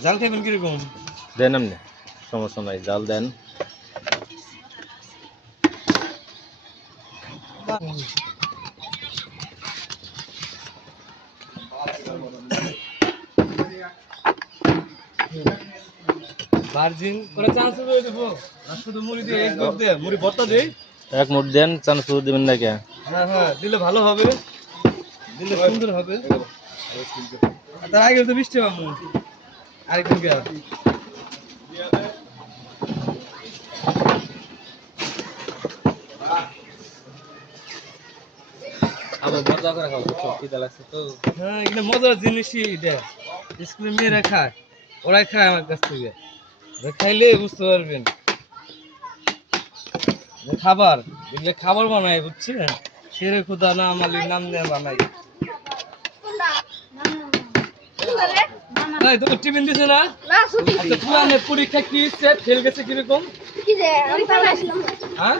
জাল খাইবেন কিরকম? দেন এমনি, সমস্যা নাই, জাল দেন। ভার্জিন করে চান্স দিয়ে দেবো আর শুধু মুড়ি দিয়ে এক মুঠ দিয়ে মুড়ি ভর্তা দিই। এক মুঠ দেন, চানাচুর দিবেন না কে? হ্যাঁ হ্যাঁ দিলে ভালো হবে, দিলে সুন্দর হবে। তার আগে তো বৃষ্টি পাবো আরেকদিন কে আবার মজা করে খাবো, খিদা লাগছে তো। হ্যাঁ এখানে মজার জিনিসই এটা, স্কুলে মেয়েরা খায়, ওরাই খায় আমার কাছ থেকে, খাইলে বুঝতে পারবেন খাবার এগুলো খাবার বানায় বুঝছেন, শেরে খুদা না আমালির নাম নিয়ে বানাই। নাই তো টিফিন দিছে না? আচ্ছা পুরানে পরীক্ষা কি হচ্ছে, ফেল গেছে কিরকম? হ্যাঁ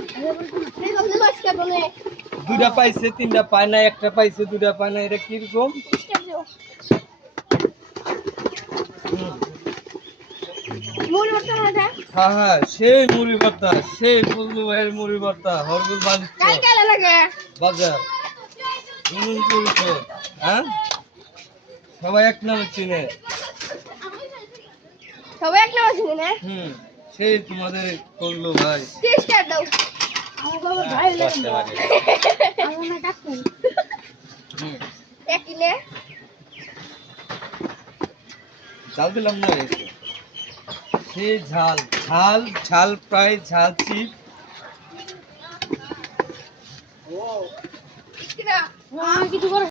দুইটা পাইছে, তিনটা পায় না, একটা পাইছে, দুইটা পায় না, এটা কিরকম? হ্যাঁ হ্যাঁ সেই মুড়ি ভর্তা, সেই ফজলু ভাইয়ের মুড়ি ভর্তা, হরগুল বাজার। হ্যাঁ সবাই এক নামে চিনে। সবাই এক নামে চিনে না? সেই তোমাদের ফজলু ভাই। টেস্টার দাও। আমার বাবা ভাই লাগে। আমার না ডাকুন। একিলে ঝাল দিলাম না, সেই ঝাল ঝাল ঝাল প্রায় ঝাল চিপ। কিনা কিছু